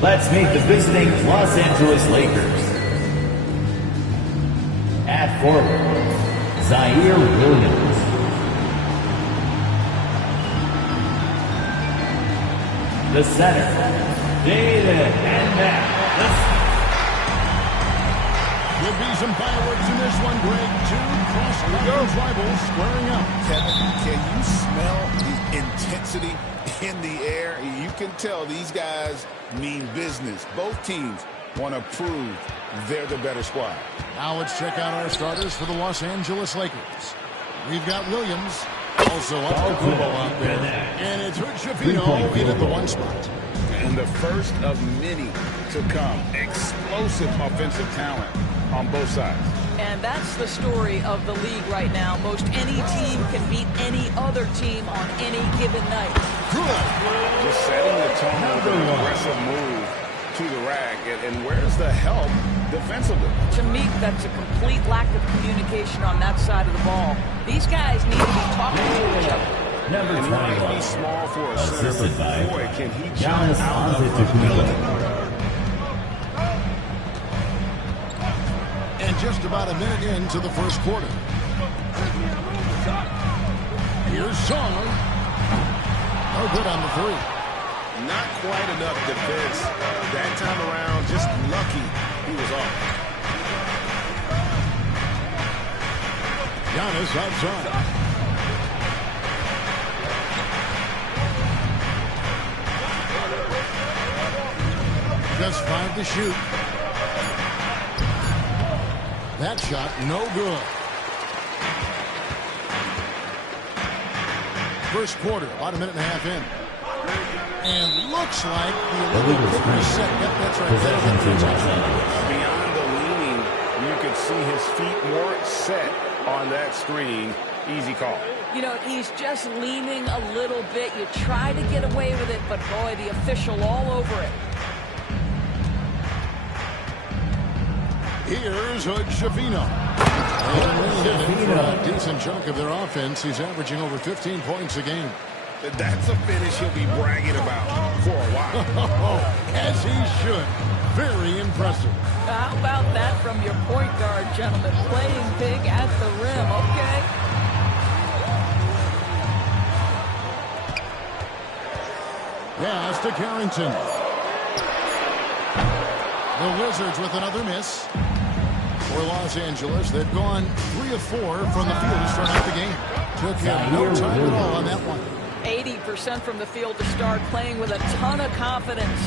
Let's meet the visiting Los Angeles Lakers. At forward, Zaire Williams. The center, David and Matt. Could be some fireworks in this one, Greg. Two cross-conference rivals squaring up. Kevin, can you smell the intensity in the air? You can tell these guys mean business. Both teams want to prove they're the better squad. Now let's check out our starters for the Los Angeles Lakers. We've got Williams, also up to Kubo out there. And it's Shafino in at the one spot. And the first of many to come. Explosive offensive talent on both sides. And that's the story of the league right now. Most any team can beat any other team on any given night. Just setting the tone with an aggressive move to the rack. And where's the help defensively? To me, that's a complete lack of communication on that side of the ball. These guys need to be talking to each other. Number 21, might be small for a center, but boy, can he jump out of the building. And just about a minute into the first quarter. Here's Shaw. No good on the three. Not quite enough defense that time around. Just lucky he was off. Giannis outside. Just 5 to shoot. That shot, no good. First quarter, about a minute and a half in. And looks like the little reset. Yep, that's right. Beyond the leaning, you could see his feet more set on that screen. Easy call. You know, he's just leaning a little bit. You try to get away with it, but boy, the official all over it. Here's Shafino. A decent chunk of their offense. He's averaging over 15 points a game. That's a finish he'll be bragging about for a while. As he should. Very impressive. How about that from your point guard, gentlemen? Playing big at the rim, okay? Pass to Carrington. The Wizards with another miss. For Los Angeles, they've gone 3 of 4 from the field to start out the game. Took him no time at all on that one. 80% from the field to start, playing with a ton of confidence.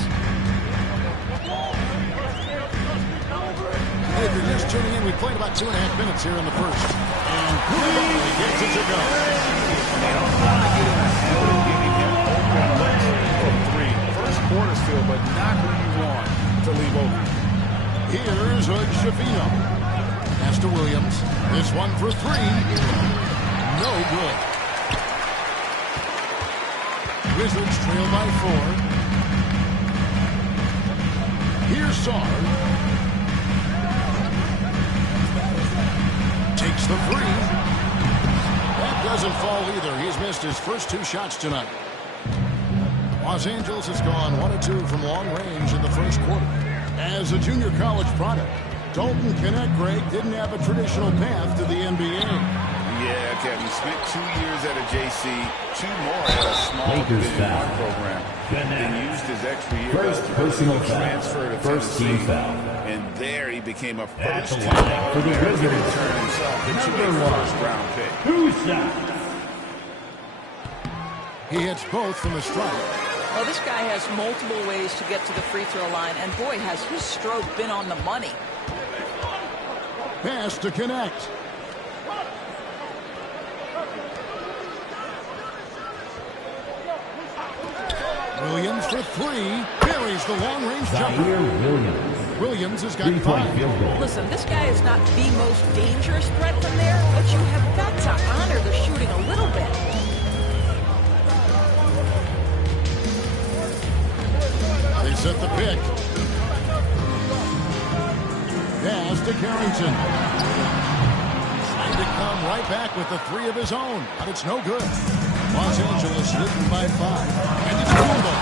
Hey, if you're just tuning in, we played about 2.5 minutes here in the first. And he gets it to go. They don't want to get in the habit of giving him open looks from 3. First quarter still, but not who you want to leave open. Here's Shafino. Pass to Williams. This one for 3. No good. Wizards trail by 4. Here's Sarr. Takes the 3. That doesn't fall either. He's missed his first 2 shots tonight. Los Angeles has gone 1 of 2 from long range in the first quarter. As a junior college product, Dalton Connect, Greg, didn't have a traditional path to the NBA. Yeah, Kevin, spent 2 years at a JC, 2 more at a small Division I program, and used his extra year First personal transfer to first team foul. And there he became a That's first a team line for the Wizards. Turned himself into a Number 1. first-round pick. Who's that? He hits both from the strike. Well, this guy has multiple ways to get to the free throw line, and boy, has his stroke been on the money. Pass to Connect. Williams for 3. Buries the long-range jumper. Williams has got 5. Listen, this guy is not the most dangerous threat from there, but you have got to honor the shooting a little bit. They set the pick. Pass to Carrington. Trying to come right back with the 3 of his own, but it's no good. Los Angeles leading by 5. And it's Kubo.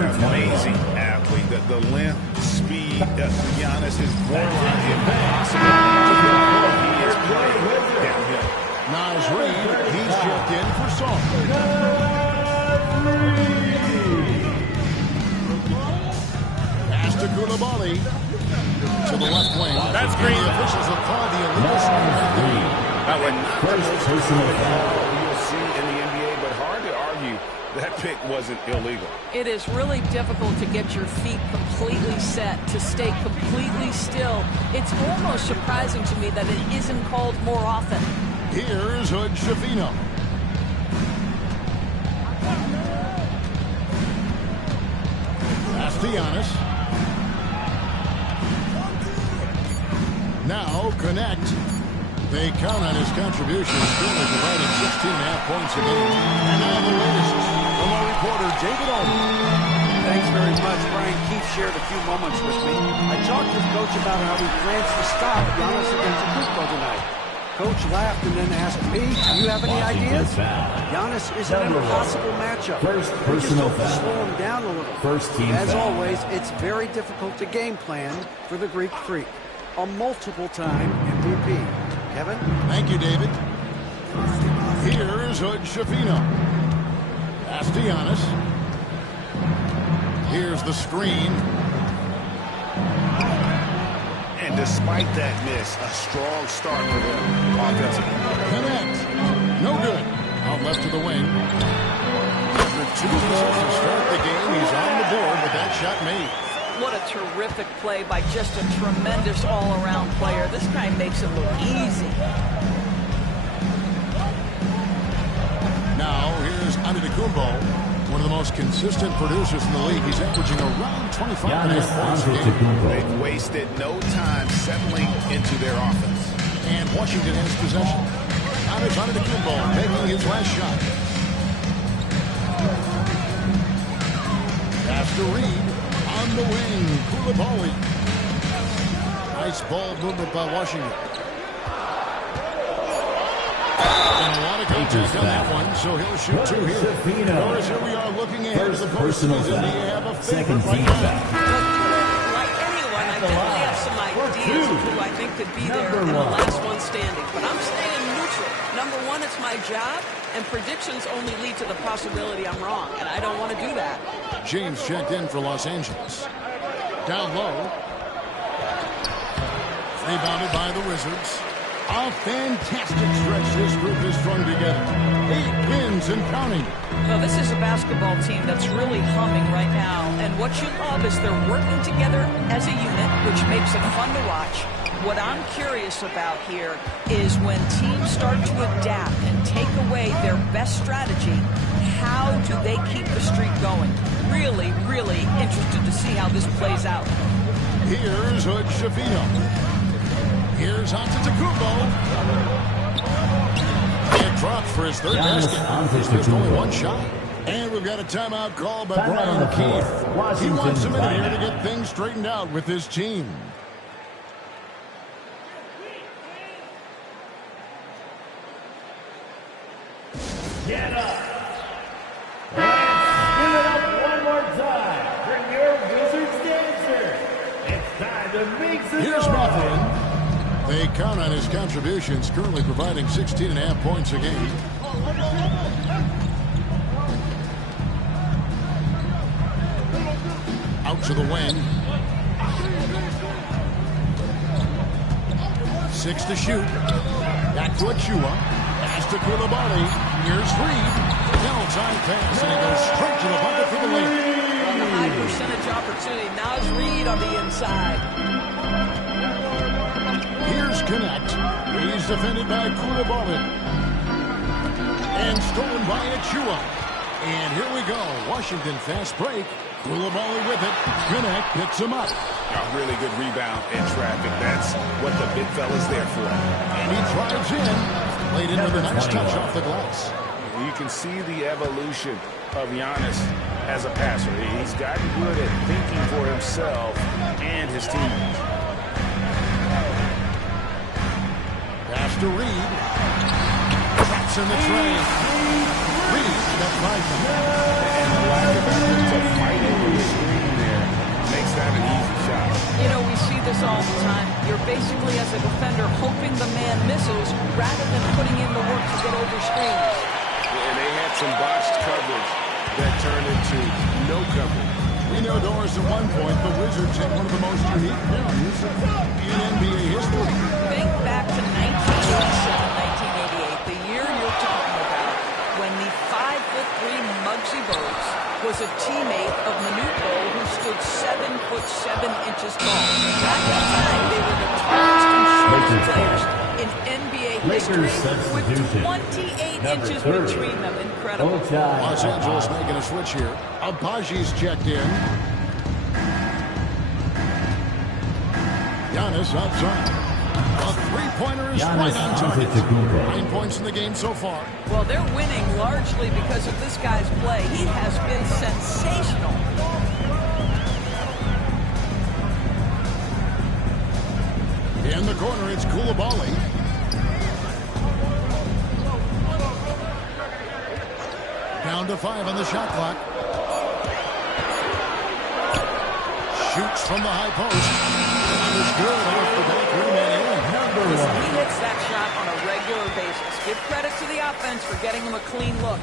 amazing athlete. The length, speed, Giannis is borderline impossible. He is playing downhill. Naz Reid, he's checked in for Song. Pass to Koulibaly. To the left wing. That's green. The officials have called the illegal shot. That one. First personal foul. You'll see in the NBA, but hard to argue that pick wasn't illegal. It is really difficult to get your feet completely set, to stay completely still. It's almost surprising to me that it isn't called more often. Here's Hood-Schifino. Pass to Giannis. Now connect. They count on his contributions, currently providing 16.5 points a game. And now the latest from our reporter, David Allman. Thanks very much. Brian Keefe shared a few moments with me. I talked with Coach about how he plans to stop Giannis against Kukoc tonight. Coach laughed and then asked me, do you have any ideas? Giannis is an impossible matchup. First We just personal have to foul. slow him down a little. First team As foul. always, it's very difficult to game plan for the Greek Freak. A multiple-time MVP. Kevin? Thank you, David. Here's Hood-Schifino. Pass to Giannis. Here's the screen. And despite that miss, a strong start for them offensively. Connect. No good. Out left to the wing. The two whistles to start the game. He's on the board with that shot made. What a terrific play by just a tremendous all-around player. This guy makes it look easy. Now, here's Antetokounmpo, one of the most consistent producers in the league. He's averaging around 25.5 Giannis points a game. Antetokounmpo. They've wasted no time settling into their offense. And Washington has possession. Now there's Antetokounmpo making his last shot. Pass to Reid. On the wing, Koulibaly. Nice ball movement by Washington. And a lot of contact on that one, so he'll shoot two here. Doris, here we are looking ahead to the Personal postseason. Do you foul. have a Second favorite team right now? foul. Like anyone, I definitely have some ideas of who I think could be there in the last one standing. But I'm staying neutral. Number one, it's my job, and predictions only lead to the possibility I'm wrong, and I don't want to do that. James checked in for Los Angeles. Down low. Rebounded by the Wizards. A fantastic stretch this group has strung together. 8 wins and counting. Well, this is a basketball team that's really humming right now. And what you love is they're working together as a unit, which makes it fun to watch. What I'm curious about here is when teams start to adapt and take away their best strategy, how do they keep the streak going? Really, really interested to see how this plays out. Here's Hood-Schifino. Here's Antetokounmpo. And dropped for his third basket. There's only one shot. And we've got a timeout called by Timeout on the Brian floor. Keefe. He Washington wants him in here to timeout. get things straightened out with his team. Get up. Let's give it up one more time for your Wizards dancer. It's time to make some Here's noise. Mathurin. They count on his contributions, currently providing 16.5 points a game. Out to the wing. 6 to shoot. Back to Achua. Pass to Koulibaly. Here's Reid. Downside pass, and he goes straight to the bucket for the layup. On the high percentage opportunity. Naz Reid on the inside. Here's Connect. He's defended by Koulibaly. And stolen by Achua. And here we go. Washington fast break. Koulibaly with it. Connect picks him up. A really good rebound in traffic. That's what the big fella's there for. And he drives in. Played in with a nice touch off the glass. You can see the evolution of Giannis as a passer. He's gotten good at thinking for himself and his teammates. Pass to Reid. Traps in the train. Reid that by him. And the lack of effort to fight it this all the time. You're basically, as a defender, hoping the man misses rather than putting in the work to get over screens. And they had some botched coverage that turned into no coverage. We know Doris at one point the Wizards had one of the most unique pairings in NBA history. Think back to 1987, 1988, the year you're talking about, when the 5'3" Muggsy Bogues was a teammate of Manute Bol, who stood 7'7" tall. At that time, they were the tallest and shortest players in NBA history, with 28 inches between them. Incredible. Los Angeles making a switch here. Abaji's checked in. Giannis outside. A three-pointer is right on target. 9 points in the game so far. Well, they're winning largely because of this guy's play. He has been sensational. In the corner, it's Koulibaly. Down to 5 on the shot clock. Shoots from the high post. That is good off the back rim and in. He hits that shot on a regular basis. Give credit to the offense for getting him a clean look.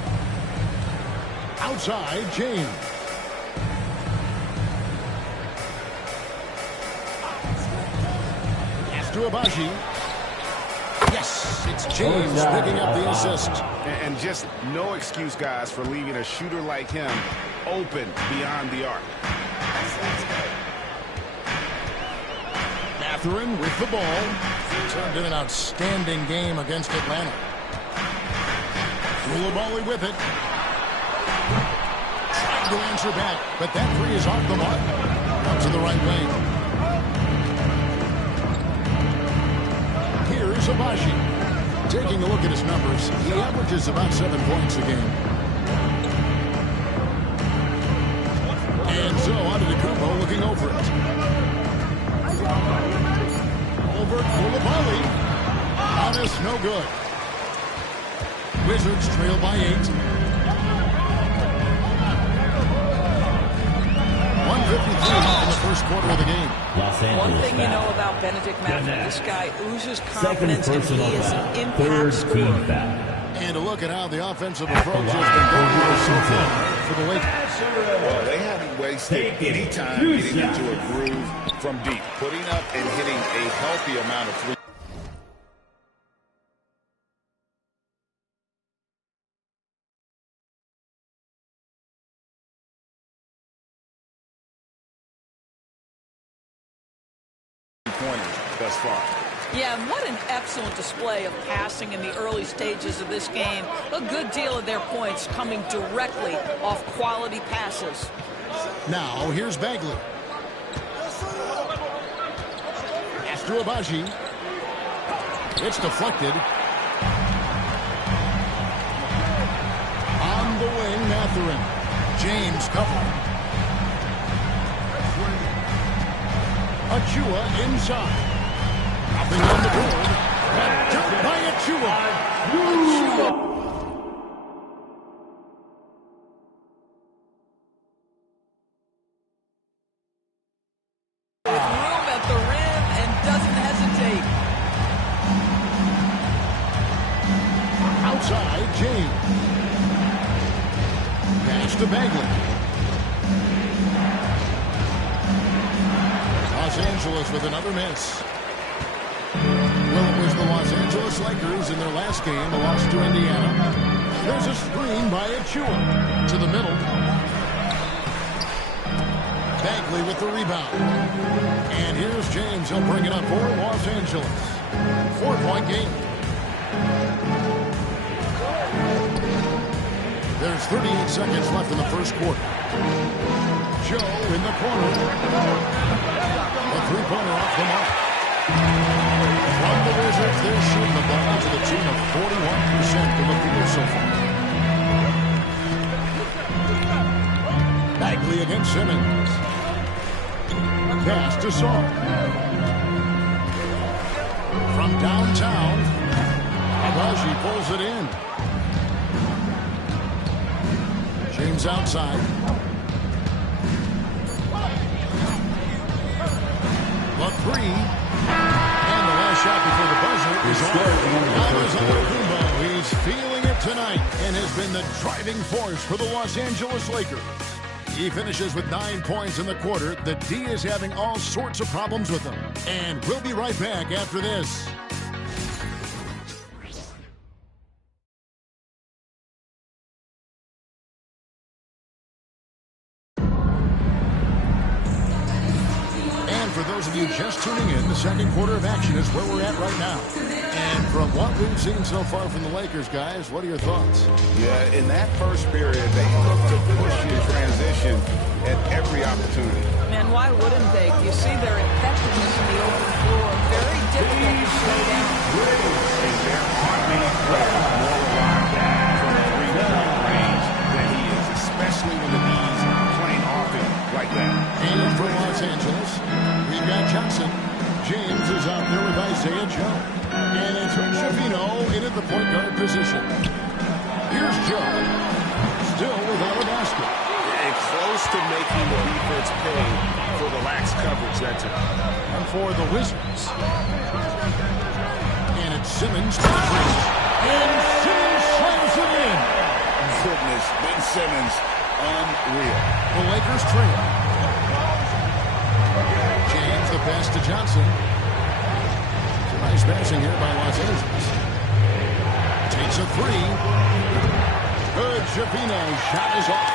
Outside, James. Pass to Abaji. Yes, it's James picking up the assist. And just no excuse, guys, for leaving a shooter like him open beyond the arc. Mathurin with the ball. Turned in an outstanding game against Atlanta. Koulibaly with it. Trying to answer back, but that three is off the mark. Up to the right wing. Here's Abaji. Taking a look at his numbers, he averages about 7 points a game. And so Antetokounmpo looking over it. Over Koulibaly. Giannis no good. Wizards trail by 8. 153 in the first quarter of the game. One thing you know about Benedict Mathurin, this guy oozes confidence, and he is an impact scorer. And a look at how the offensive approach has been going here so far for the Lakers. Well, they haven't wasted any time getting into a groove from deep, putting up and hitting a healthy amount of three. Thus far. Yeah, and what an excellent display of passing in the early stages of this game. A good deal of their points coming directly off quality passes. Now, here's Bagley. Pass to Abaji. It's deflected. On the wing, Mathurin. James covering. Achua inside. Nothing on the board. Jump by Achua. With room at the rim and doesn't hesitate. Outside, James. Pass to Bagley. Los Angeles with another miss. Well, it was the Los Angeles Lakers in their last game, a loss to Indiana. There's a screen by Achua to the middle. Bagley with the rebound. And here's James. He'll bring it up for Los Angeles. 4-point game. There's 38 seconds left in the first quarter. Joe in the corner. A three-pointer off the mark. From the Wizards, they're shooting the ball to the tune of 41% from the field so far. Bagley against Simmons. Pass to Saul. From downtown, Abaji pulls it in. James outside. A three. And the last shot before the buzzer is off. He's feeling it tonight and has been the driving force for the Los Angeles Lakers. He finishes with 9 points in the quarter. The D is having all sorts of problems with him. And we'll be right back after this. For those of you just tuning in, the second quarter of action is where we're at right now. And from what we've seen so far from the Lakers, guys, what are your thoughts? Yeah, in that first period, they looked to push in transition at every opportunity. Man, why wouldn't they? You see their effectiveness in the open floor. Very difficult to slow down. And there aren't many players more relied on from the three-point range than he is, especially when the D's playing offense like that. And for Los Angeles, we've got Johnson. James is out there with Isaiah Joe. And it's Chavino in at the point guard position. Here's Joe. Still without a basket. And close to making the defense pay for the lax coverage that time. And for the Wizards. And it's Simmons to the free. And Simmons slams it in. Goodness, Ben Simmons, unreal. The Lakers trail. James, the pass to Johnson. Nice passing here by Los Angeles. Takes a three. Good. Chavino. Shot is off.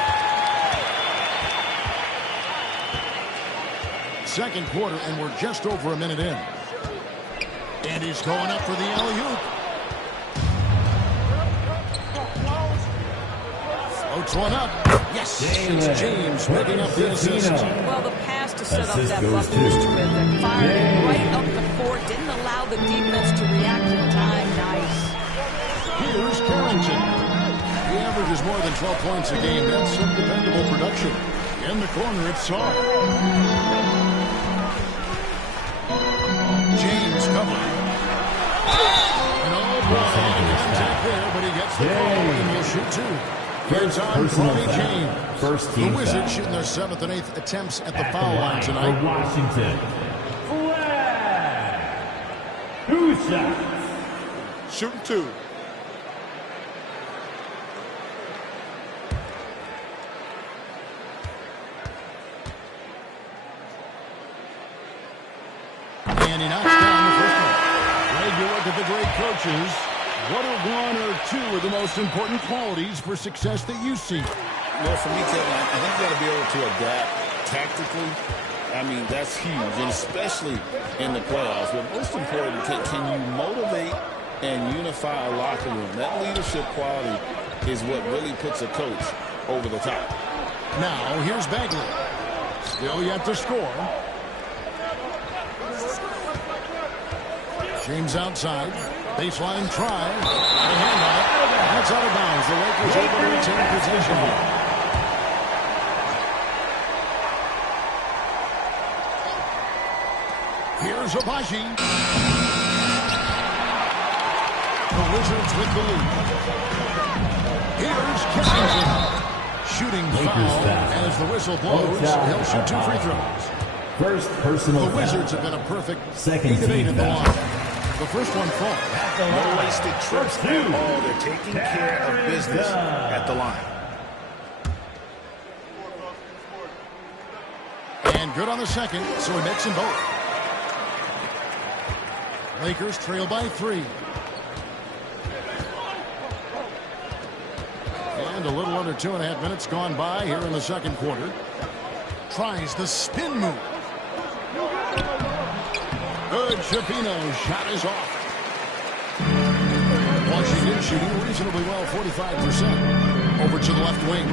Second quarter, and we're just over a minute in. And he's going up for the alley-oop. Floats one up. Yes, it's James making up the assist. Well, the pass to set up that bucket was terrific. Fired it right up the court. Didn't allow the defense to react in time. Nice. Here's Carrington. He averages more than 12 points a game. That's some dependable production. In the corner, it's Saar. James covering. And oh boy, contact there, but he gets the ball and will shoot two. Here's on Bronny James. First team the Wizards foul. shooting their 7th and 8th attempts at the At foul line For tonight. Washington. Flag. 2 shots. Shooting two. And he knocks down the first one. Greg, you look at the great coaches. What are one or two of the most important qualities for success that you see? Well, for me, Kevin, I think you got to be able to adapt tactically. I mean, that's huge, and especially in the playoffs. But most important, can you motivate and unify a locker room? That leadership quality is what really puts a coach over the top. Now, here's Bagley. Still yet to score. James outside. Baseline try. And a handout. That's out of bounds. The Lakers able to retain possession here. Here's Abaji. The Wizards with the lead. Here's Carrington. Shooting foul as the whistle blows. He'll shoot 2 free throws. First personal The Wizards have been a perfect Second 8 of 8 team at the foul. line. The first one falls. No wasted trips at all. They're taking care of business at the line. And good on the second, so he makes them both. Lakers trail by 3. And a little under 2.5 minutes gone by here in the second quarter. Tries the spin move. Good. Chavino. Shot is off. Washington shooting reasonably well, 45%. Over to the left wing.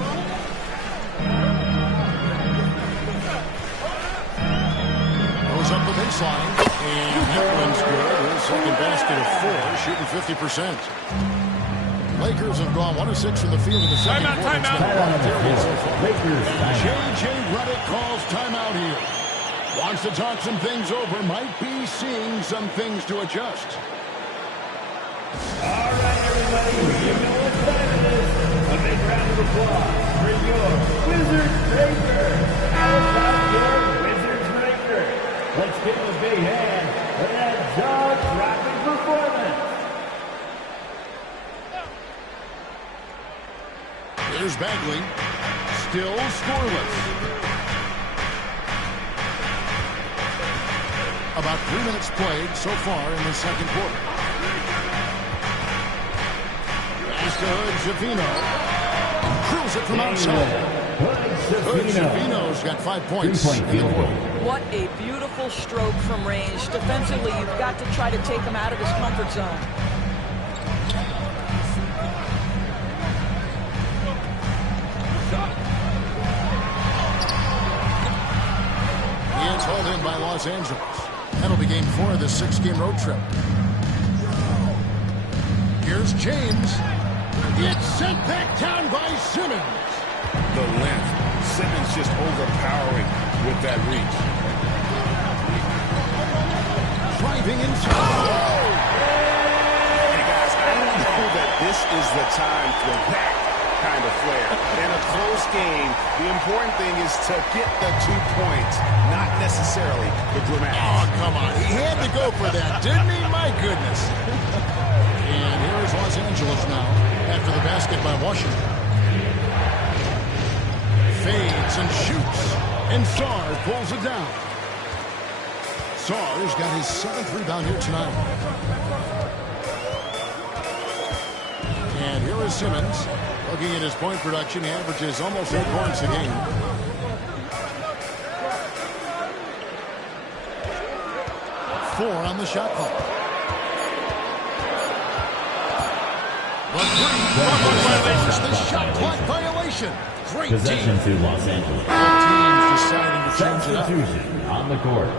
Goes up the baseline. And that one's good. His second basket of 4, shooting 50%. Lakers have gone 1 of 6 from the field in the second quarter. Lakers J.J. Redick calls timeout here. Wants to talk some things over. Might be seeing some things to adjust. All right, everybody, you know what time it is. A big round of applause for your Wizards Breaker. How about your Wizards Breaker? Let's give him a big hand for that jaw-dropping performance. Here's Bagley. Still scoreless. About 3 minutes played so far in the second quarter. Pass to Javino. Cruise it from outside. Javino's got 5 points in the quarter. What a beautiful stroke from range. Defensively, you've got to try to take him out of his comfort zone. It's hauled in by Los Angeles. That'll be game 4 of this 6-game road trip. Here's James. It's sent back down by Simmons. The length. Simmons just overpowering with that reach. Driving inside. Hey, guys, I don't know that this is the time for that kind of flair. In a close game, the important thing is to get the 2 points, not necessarily the dramatic. Oh, come on. He had to go for that, didn't he? My goodness. And here is Los Angeles now after the basket by Washington. Fades and shoots. And Sarr pulls it down. Sarr's got his 7th rebound here tonight. And here is Simmons. Looking at his point production, he averages almost 8 points a game. Four on the shot clock. The shot clock violation. Great Possession team. to Los Angeles. Both teams deciding to change it up. Substitution on the court.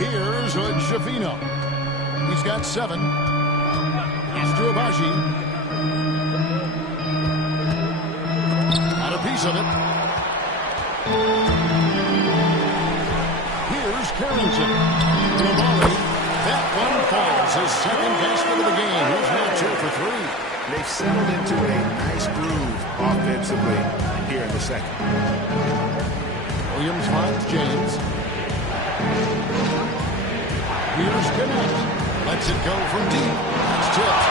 Here's Javino. He's got 7. He's to Abaji. Got a piece of it. Here's Carrington. Labali. That one falls. His 2nd basket of the game. He's now 2 for 3. They've settled into a nice groove offensively here in the second. Williams finds James. Here's Connect. Lets it go from deep. That's tipped.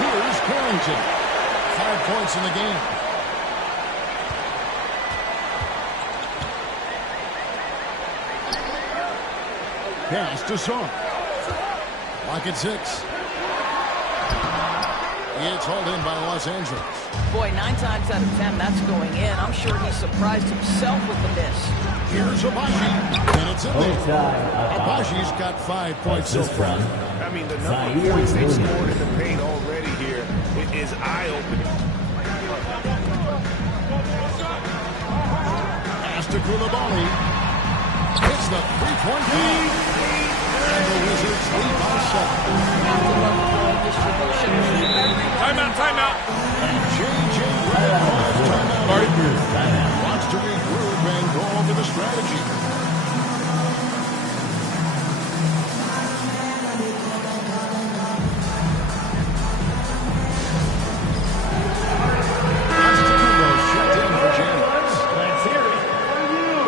Here's Carrington. 5 points in the game. Pass to Sarr. Lock at 6. It's hauled in by Los Angeles. Boy, 9 times out of 10, that's going in. I'm sure he surprised himself with the miss. Here's Abaji, and it's in there. Abaji's got 5 points so far. I mean, the number of points they've scored in the paint already here is eye-opening. Pass to Koulibaly. Hits the 3-point lead. And the Wizards lead by 7. Timeout. And J.J. Redick calls timeout. Wants to regroup and go over the strategy. Antetokounmpo shut in for James. Let's hear it for you.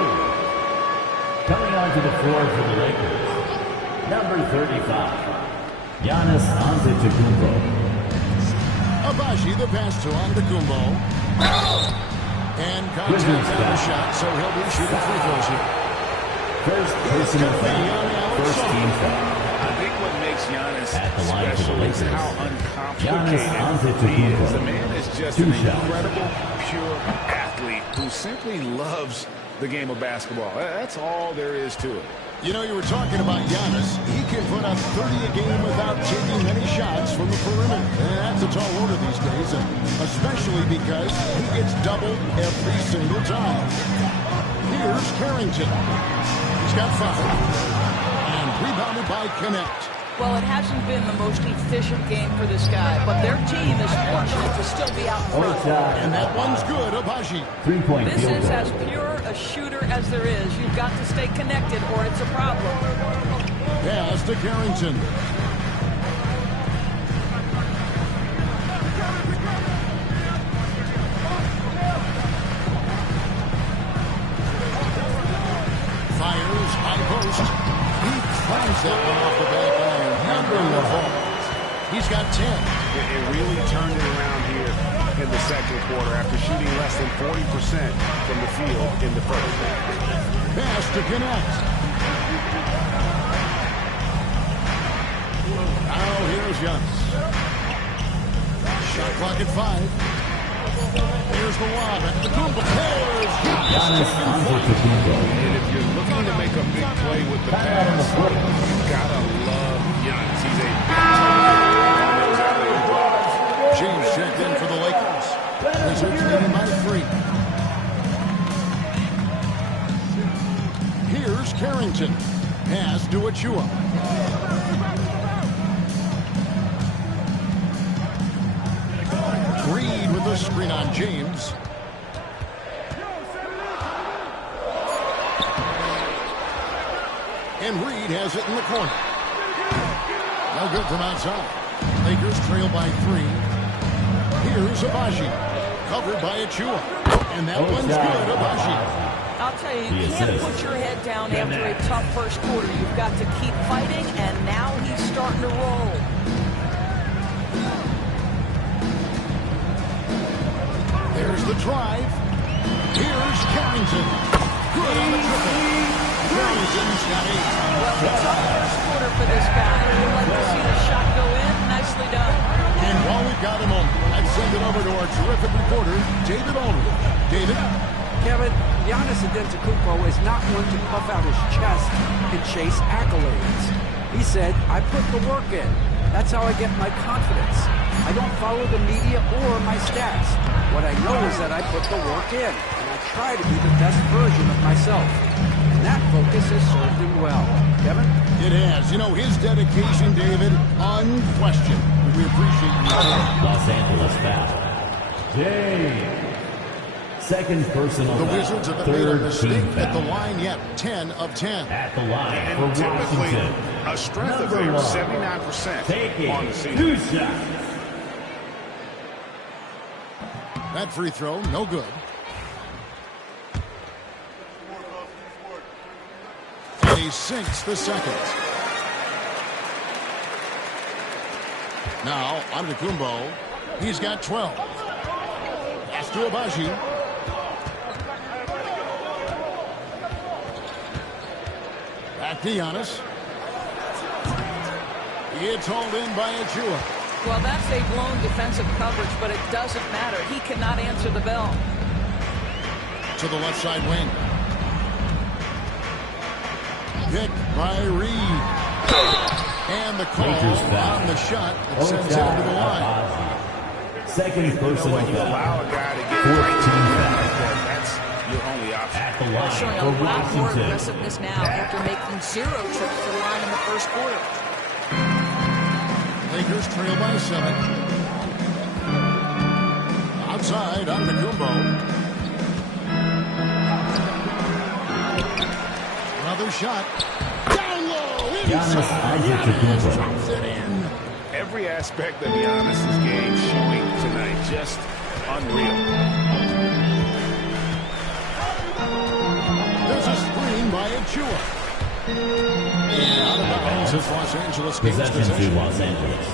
Coming onto the floor for the Lakers, number 35, Giannis Antetokounmpo. Abaji, the pass to Antetokounmpo. And contact on the shot, so he'll be shooting free throws here. First personal foul, first team foul. I think what makes Giannis At the line for the special is Lakers, how Giannis uncomplicated he is. Antetokounmpo. The man is just 2 an shots. incredible, pure athlete who simply loves the game of basketball. That's all there is to it. You know, you were talking about Giannis. He can put up 30 a game without taking many shots from the perimeter. And that's a tall order these days, and especially because he gets doubled every single time. Here's Carrington. He's got 5. And rebounded by Connect. Well, it hasn't been the most efficient game for this guy, but their team is fortunate to still be out front. And that one's good, Abaji. 3-point This field is goal. as pure a shooter as there is. You've got to stay connected or it's a problem. Pass to Carrington. He clams that one off the back iron. Number And one. falls. He's got 10. It really turned it around here in the second quarter after shooting less than 40% from the field in the first. Pass to connect. Now here's Giannis. Shot clock at 5. Here's the lob at the Kumba. There's Giannis Antetokounmpo. And if you're looking to make a big play with the Timeout on the pass, floor. you've got to love Giannis. He's a James checked in for the Lakers. Wizards leading by 3. Here's Carrington. Pass to Achua. Reed with the screen on James. And Reed has it in the corner. No good from outside. Lakers trail by 3. Here's Abaji. Covered by Achua. And that one's good, Abaji. I'll tell you, The you can't assist. put your head down after a tough first quarter. You've got to keep fighting, and now he's starting to roll. There's the drive. Here's Carrington. Good on the triple. Carrington's got 8. Well, a tough first quarter for this guy. We'd like to see the shot go in. Nicely done. And while we've got a moment, I'd send it over to our terrific reporter, David Olney. David? Kevin, Giannis Antetokounmpo is not one to puff out his chest and chase accolades. He said, I put the work in. That's how I get my confidence. I don't follow the media or my stats. What I know is that I put the work in, and I try to be the best version of myself. And that focus has served him well. Kevin? It has. You know, his dedication, David, unquestioned. We appreciate you. Los Angeles foul. James. Second personal The foul. Wizards have made a Third mistake team at the foul. line yet. 10 of 10. At the line And for typically, Washington. a strength of Number theirs, one. 79% Taking on the season. 2 shots. That free throw, no good. And he sinks the second. Now, Antetokounmpo. He's got 12. Pass to Abaji. Back to Giannis. It's hauled in by Achua. Well, that's a blown defensive coverage, but it doesn't matter. He cannot answer the bell. To the left side wing. Picked by Reed. And the call Lakers foul. on the shot that sends him to the line. Abaji. Second personal When you foul. allow a guy to get 14 right fouls. that's your only option. At the line Showing a for lot more Washington. aggressiveness now after making 0 trips to the line in the first quarter. Lakers trail by 7. Outside, Antetokounmpo. Another shot. Down low. Giannis Inside. Antetokounmpo. Giannis drops it in. Every aspect of Giannis's game showing tonight, just unreal. There's a screen by Achua. And out of bounds is Los Angeles gains Possession to possession. Los Angeles.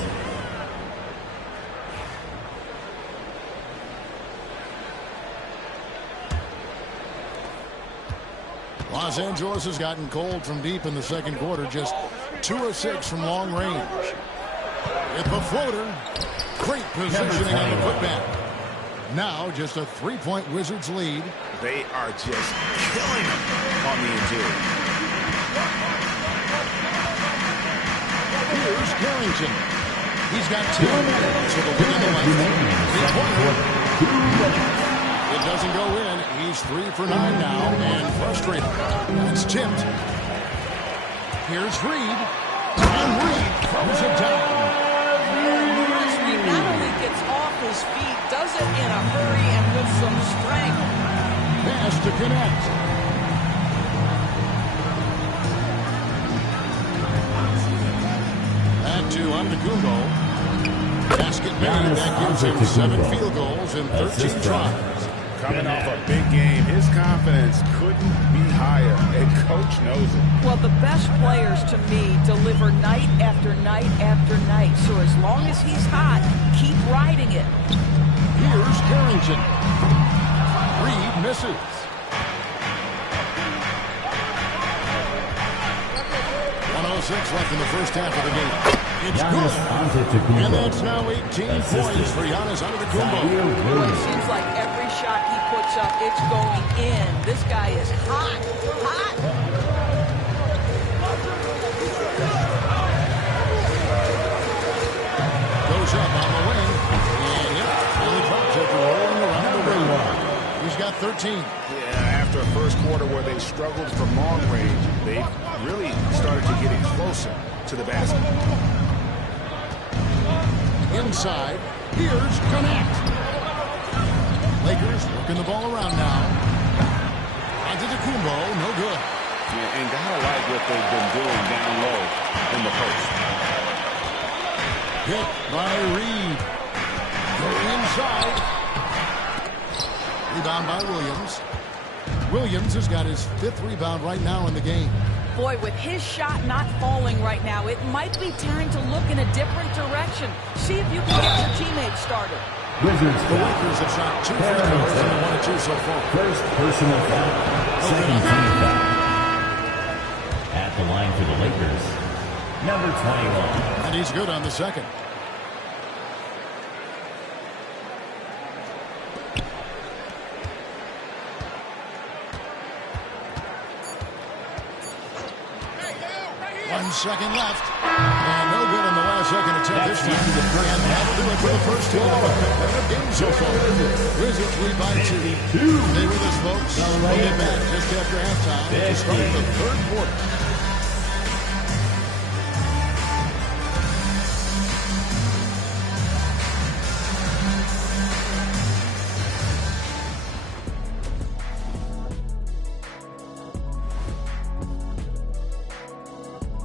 Los Angeles has gotten cold from deep in the second quarter. Just 2 of 6 from long range. With the floater. Great positioning on the putback. Now just a 3-point Wizards lead. They are just killing them on the interior. Here's Carrington. He's got 2. So the win on the left. It doesn't go in. He's 3 for 9 now and frustrated. It's tipped. Here's Reed. And Reed throws it down. Reed not only gets off his feet, does it in a hurry and with some strength. Pass to connect. Back to Antetokounmpo. Basket made. That gives him 7 field goals and 13 tries. Coming off a big game, his confidence could be higher, and coach knows it. Well, the best players to me deliver night after night after night. So as long as he's hot, keep riding it. Here's Carrington. Reed misses. Left in the first half of the game. It's good. And that's now 18 points for Giannis Antetokounmpo. Well, it seems like every shot he puts up, it's going in. This guy is hot. Hot. Goes up on the wing. And yeah, really drops it, rolling around the rim. He's got 13. Yeah, after a first quarter where they struggled from long range, they really started to get it closer to the basket. Inside, here's Connect. Lakers working the ball around now. Antetokounmpo, no good. Yeah, and gotta like what they've been doing down low in the post. Hit by Reed. Going inside. Rebound by Williams. Williams has got his 5th rebound right now in the game. Boy, with his shot not falling right now, it might be time to look in a different direction. See if you can get your teammates started. Wizards The Lakers have shot 2 free throws and 1 or 2 so far. First personal foul. Second team foul. At the line for the Lakers, number 21. And he's good on the second. Second left. And no good on the last second attempt this time. And that'll do it for the first two of the game so far. Wizards lead by 2. Stay with us, folks. We'll get back just after halftime to start the third quarter.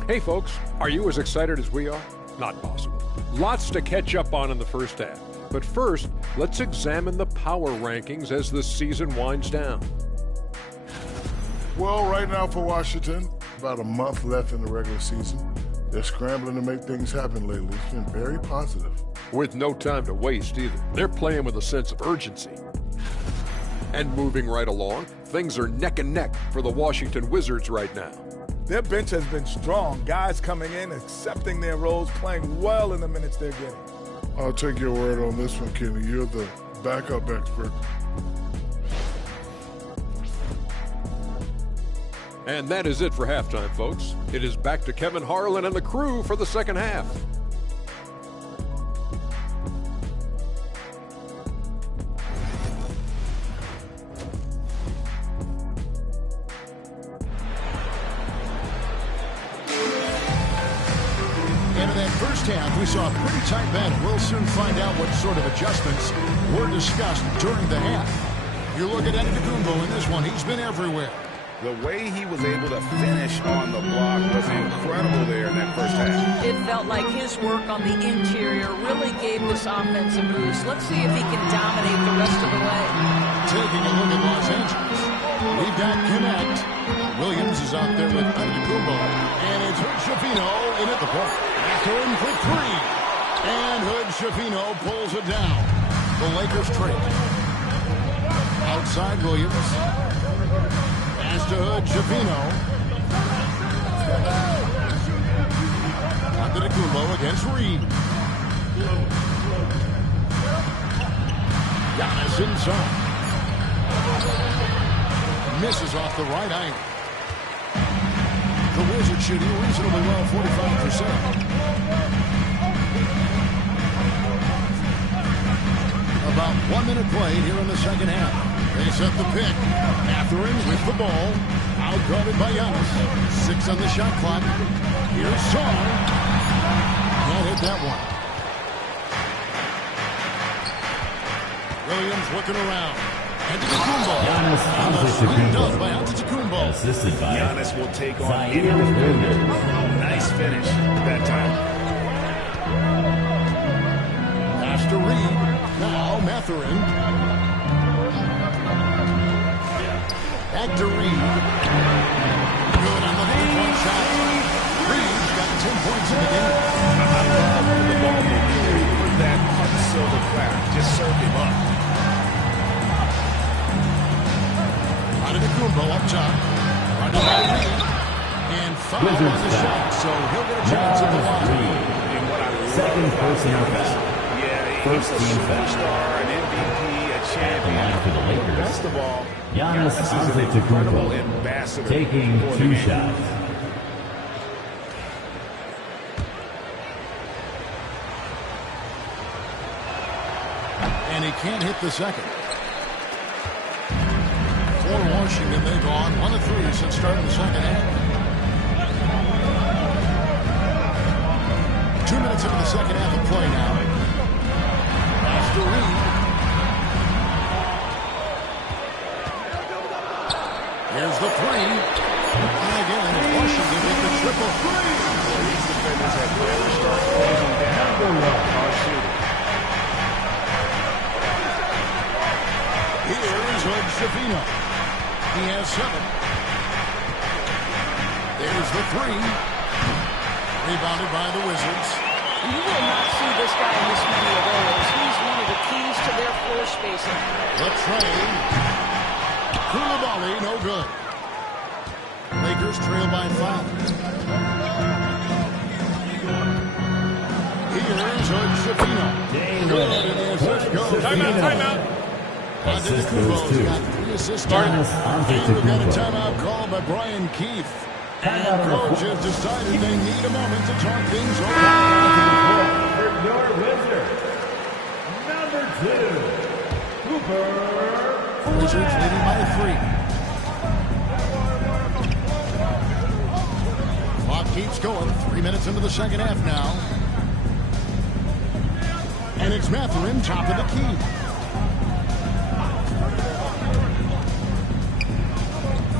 Hey folks, are you as excited as we are? Not possible. Lots to catch up on in the first half. But first, let's examine the power rankings as the season winds down. Well, right now for Washington, about a month left in the regular season. They're scrambling to make things happen lately. It's been very positive. With no time to waste either. They're playing with a sense of urgency. And moving right along, things are neck and neck for the Washington Wizards right now. Their bench has been strong. Guys coming in, accepting their roles, playing well in the minutes they're getting. I'll take your word on this one, Kenny. You're the backup expert. And that is it for halftime, folks. It is back to Kevin Harlan and the crew for the second half. Half, we saw a pretty tight battle. We'll soon find out what sort of adjustments were discussed during the half. You look at Antetokounmpo in this one, he's been everywhere. The way he was able to finish on the block was incredible there in that first half. It felt like his work on the interior really gave this offense a boost. Let's see if he can dominate the rest of the way. Taking a look at Los Angeles, we've got Connect. Williams is out there with Antetokounmpo, and it's Hood Schifino in at the point. Mathurin for 3, and Hood Schifino pulls it down. The Lakers trade. Outside Williams. Pass to Hood Schifino. Antetokounmpo against Reed. Giannis inside. Misses off the right angle. The Wizards shooting reasonably well, 45%. About 1 minute played here in the second half. They set the pick. Mathurin with the ball. Out-guarded by Giannis. 6 on the shot clock. Here's Song. Can't hit that one. Williams looking around. Antetokounmpo. Assisted by Giannis will take on Zaire anyone. Williams. Nice finish that time. Pass to Reed. Now Mathurin. Back to Reed. Good on the three-point shot. Reed's got 10 points in the game. I love the ball movement. Put that on the silver platter. Just serve him up. Antetokounmpo up top. Right by Reed. And foul on the shot, so he'll get a chance at the line. And what I love Second personal foul. yeah, First he's a team foul. superstar, an MVP, a The champion. line for the Lakers. Best of all, Giannis is an incredible Antetokounmpo ambassador taking for the 2 game. shots. And he can't hit the second. For Washington, they've gone 1 of 3 since starting the second half. 2 minutes into the second half of play now. Pass to Reed. Here's the three. And again, Washington with the triple three. These defenders have better start closing down our shooting. Here's Shafino. He has 7. There's the three. Rebounded by the Wizards. You will not see this guy miss many of those. He's one of the keys to their floor spacing. The trade. Koulibaly, no good. Lakers trail by 5. Here's Shafino. Good, and the assist goes. Timeout. Assist goes to Giannis Giannis We've got a Antetokounmpo. timeout called by Brian Keefe. Timeout And on the coach floor. has decided they need a moment to talk things over. For your Wizards, number 2, Cooper. Wizards leading by 3. Clock keeps going. 3 minutes into the second half now. And it's Mathurin, top of the key.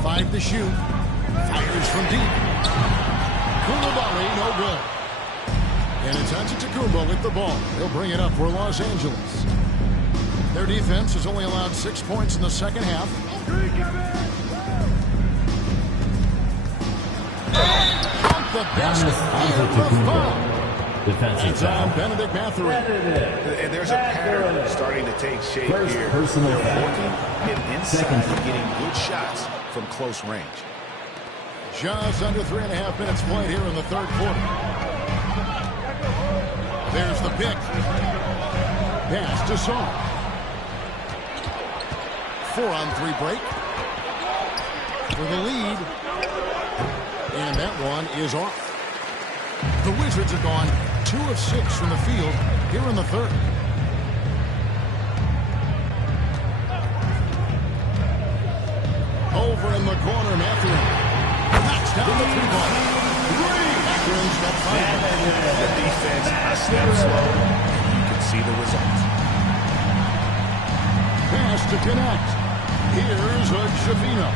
Five to shoot. Fires from deep. Koulibaly, no good. And it's Antetokounmpo with the ball. He'll bring it up for Los Angeles. Their defense has only allowed 6 points in the second half. The basket. Giannis Antetokounmpo. Defensive It's on foul. Benedict Mathurin. And there's a pattern starting to take shape First here. personal They're foul. working him inside Second. and getting good shots from close range. Just under 3.5 minutes played here in the third quarter. There's the pick. Pass to Saul. 4-on-3 break. For the lead. And that one is off. The Wizards have gone 2 of 6 from the field here in the third. Over in the corner, Mathurin. Knocks down the 3-ball. Mathurin's got 5. The defense a step slow. You can see the results. Pass to connect. Here's Shafino.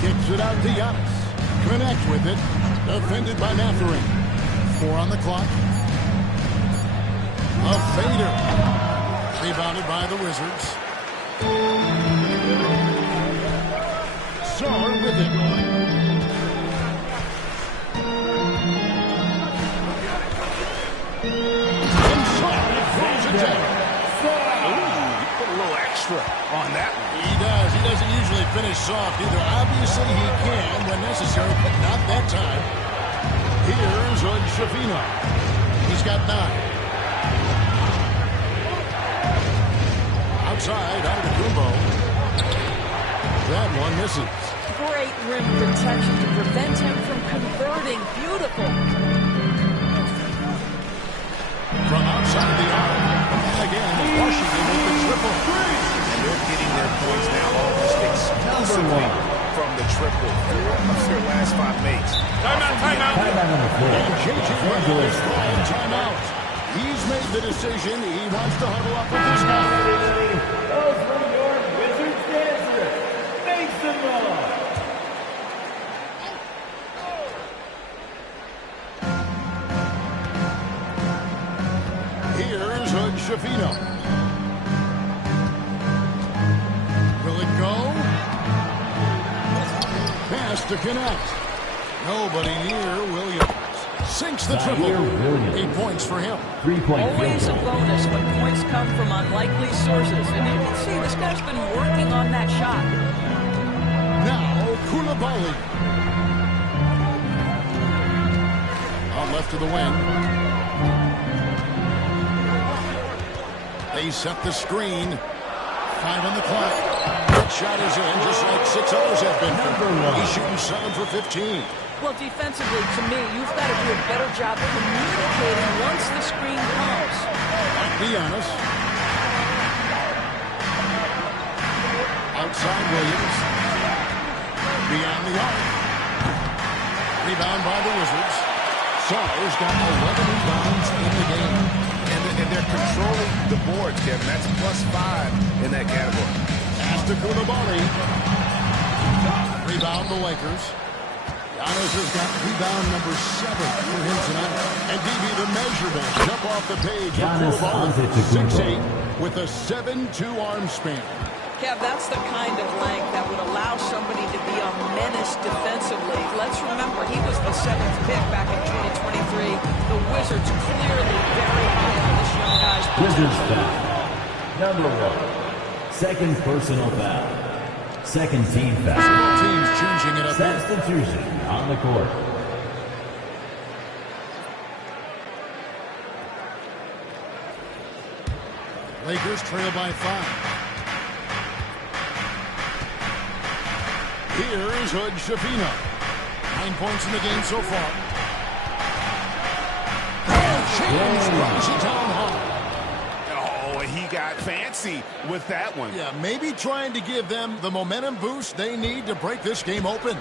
Kicks it out to Giannis. Connect with it. Defended by Mathurin. 4 on the clock. A fader. Rebounded by the Wizards. Sar with it. And Sar throws it down. He put a little extra on that one. He does. He doesn't usually finish soft either. Obviously, he can when necessary, but not that time. Here's Shafino. He's got 9. Outside, Antetokounmpo. That one misses. Great rim protection to prevent him from converting. Beautiful. From outside the arc. And again, Washington with the triple three. And they're getting their points now almost exclusively from the triple. 4 of their last 5 makes. Timeout. Timeout on the floor. And J.J. Los Redick Angeles is calling timeout. He's made the decision. He wants to huddle up with his guys. Those were your Wizards dancers. Make some noise. Here's to connect. Nobody near Williams. Sinks the triple. 8 points for him. 3-point Always a bonus when points come from unlikely sources. And you can see this guy's been working on that shot. Now, Koulibaly. On left to the wing. They set the screen. 5 on the clock. That shot is in, just like 6 others have been. He's shooting 7 for 15. Well, defensively, to me, you've got to do a better job communicating once the screen comes. Be honest. Outside Williams. Beyond the arc. Rebound by the Wizards. Sarr's got 11 rebounds in the game. And they're controlling the boards, Kevin. That's +5 in that category. Pass to Koulibaly. Rebound the Lakers. Giannis has got rebound number 7 for him tonight. And DB, the measurement jump off the page Giannis for Antetokounmpo. 6'8" with a 7'2" arm span. Kev, that's the kind of length that would allow somebody to be a menace defensively. Let's remember, he was the 7th pick back in 2023. The Wizards clearly very high on this young guy's Wizards potential. foul. Number 1. Second personal foul. Second team foul. Teams changing it up. Substitution on the court. Lakers trail by 5. Here's Hood Shafino. 9 points in the game so far. James runs it down hard. Oh, he got fancy with that one. Yeah, maybe trying to give them the momentum boost they need to break this game open.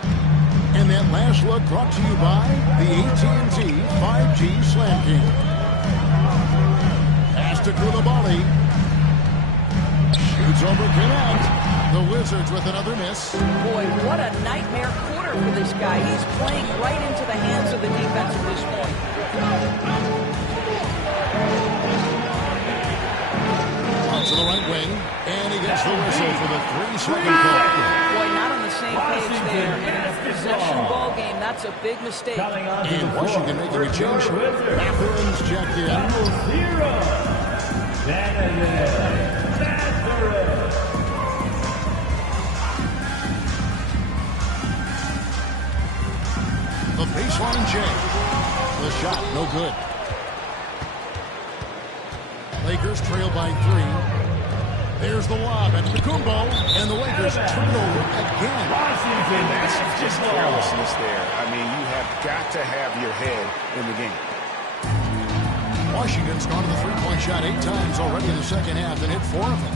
And that last look brought to you by the AT&T 5G Slam King. Pass to Koulibaly. Shoots over Connect. The Wizards with another miss. Boy, what a nightmare quarter for this guy. He's playing right into the hands of the defense at this point. On to the right wing, and he gets the whistle for the 3-second call. Boy, not on the same page there. In a possession ball game, that's a big mistake. And Washington making a change. Matherin's checked in. The baseline change. The shot, no good. Lakers trail by 3. There's the lob at Kumbo, and the Lakers turn it over again. And that's just carelessness there. I mean, you have got to have your head in the game. Washington's gone to the three-point shot 8 times already in the second half and hit 4 of them.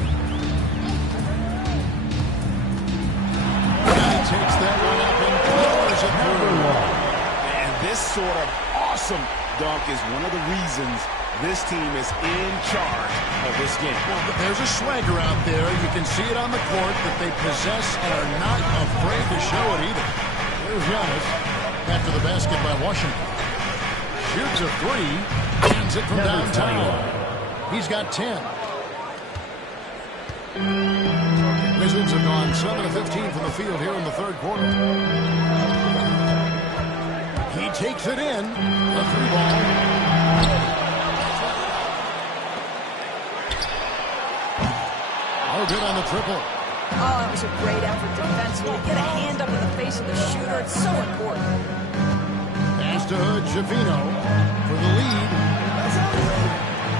And he takes that one up and powers it through. And this sort of awesome dunk is one of the reasons this team is in charge of this game. Well, there's a swagger out there. You can see it on the court that they possess and are not afraid to show it either. There's Giannis after the basket by Washington. Shoots a 3. Hands it from downtown. He's got 10. Wizards have gone 7 of 15 from the field here in the third quarter. He takes it in. A 3-ball. Oh, good on the triple. Oh, it was a great effort defensively. Get a hand up in the face of the shooter. It's so important. Pass to Hood Shafino for the lead.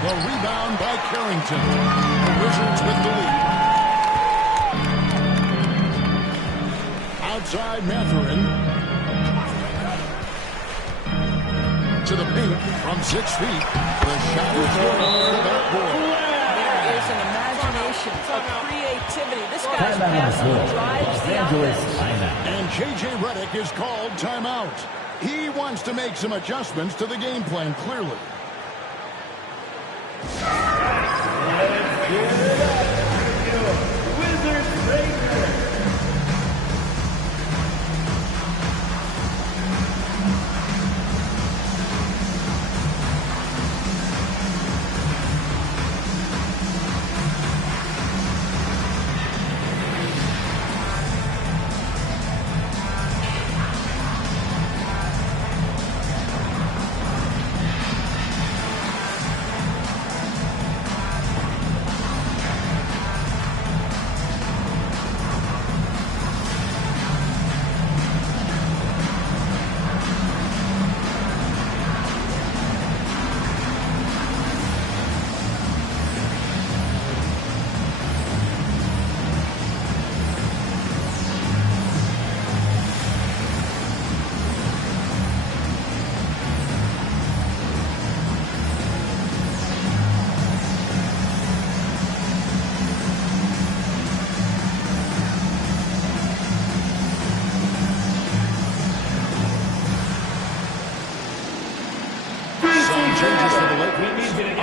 The rebound by Carrington. The Wizards with the lead. Outside Matherin. To the paint from 6 feet. The shot is good off the backboard. There is an imagination, a creativity. This guy's passing drives the offense. And J.J. Redick is called timeout. He wants to make some adjustments to the game plan, clearly.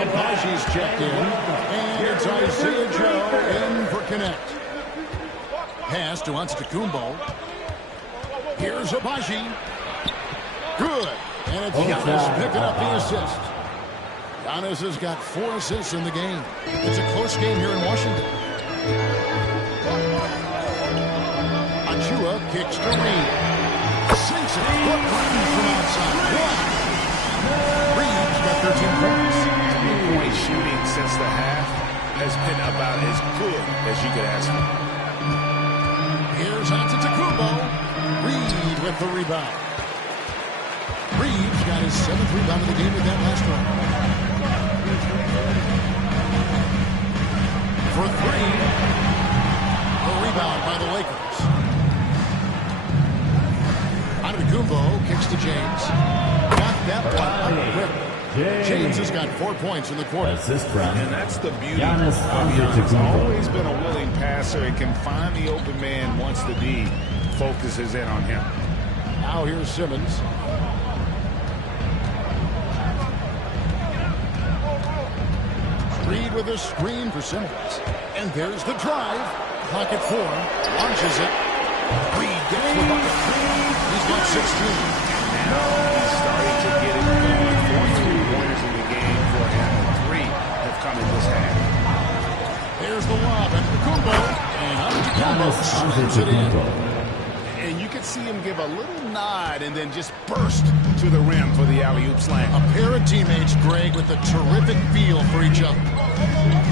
Abaji's checked in. And it's Isaiah Joe in for connect. Pass to Antetokounmpo. Here's Abaji. Good. And it's Giannis picking up the assist. Giannis has got 4 assists in the game. It's a close game here in Washington. Achua kicks to Reed. Sinks it. Good range from outside. Wow. Reed's got 13 points. Three-point shooting since the half has been about as good as you could ask for. Here's Antetokounmpo. Reed with the rebound. Reed's got his 7th rebound of the game with that last one. For 3. The rebound by the Lakers. Antetokounmpo kicks to James. Got that one up quick. James has got 4 points in the quarter. Assist from And that's the beauty Giannis of Giannis. Antetokounmpo. Always been a willing passer. He can find the open man once the D focuses in on him. Now here's Simmons. Reed with a screen for Simmons. And there's the drive. Clock at 4. Launches it. Reed gets the bucket. He's got 16. Now he's starting to get it going. 4 3-pointers in the game for him. And 3 have come in this half. There's the lob. And Kumbo. And Antetokounmpo slams it in. And you can see him give a little nod and then just burst to the rim for the alley-oop slam. A pair of teammates, Greg, with a terrific feel for each other.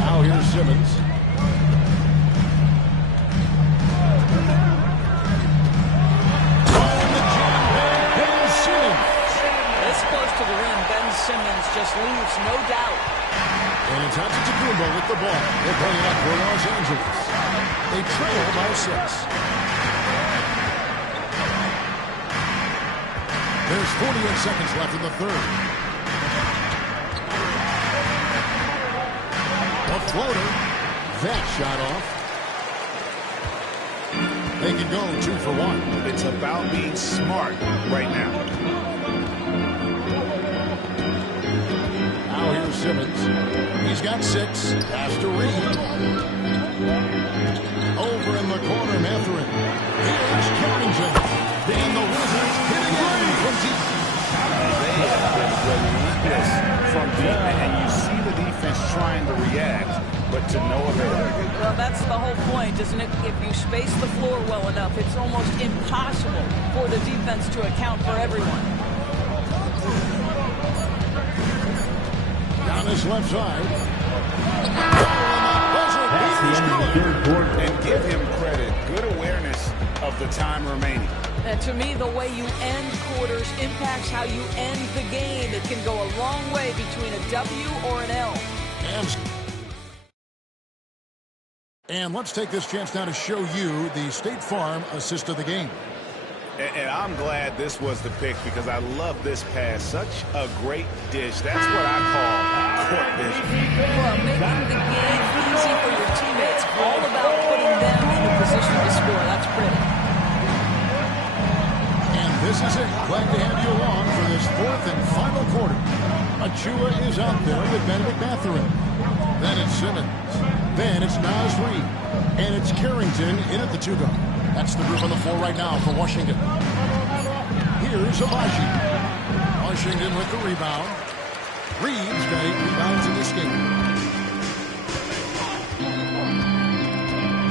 Now here's Simmons. Oh, the jam by Ben Simmons. This close to the rim, Ben Simmons just leaves no doubt. And it's Antetokounmpo with the ball. They're playing up for Los Angeles. They trail by 6. There's 48 seconds left in the third. A floater. That shot off. They can go 2 for 1. It's about being smart right now. Now here's Simmons. He's got 6. Pass to Reed. Over in the corner, Mathurin. Here's Carrington. And the Wizards hitting in from deep. They have been relentless from deep, and you see the defense trying to react, but to no avail. Well, that's the whole point, isn't it? If you space the floor well enough, it's almost impossible for the defense to account for everyone. Down his left side. That's the end of the third quarter. And give him credit. Good awareness of the time remaining. And to me, the way you end quarters impacts how you end the game. It can go a long way between a W or an L. And let's take this chance now to show you the State Farm assist of the game. And I'm glad this was the pick because I love this pass. Such a great dish. That's what I call court vision. Well, making the game easy for your teammates. All about putting them in a position to score. That's pretty. And this is it. Glad to have you along for this 4th and final quarter. Achua is out there with Benedict Mathurin. Then it's Simmons. Then it's Naz Reid. And it's Carrington in at the 2-guard. That's the group on the floor right now for Washington. Here's Abaji. Washington with the rebound. Reed's got 8 rebounds in this game.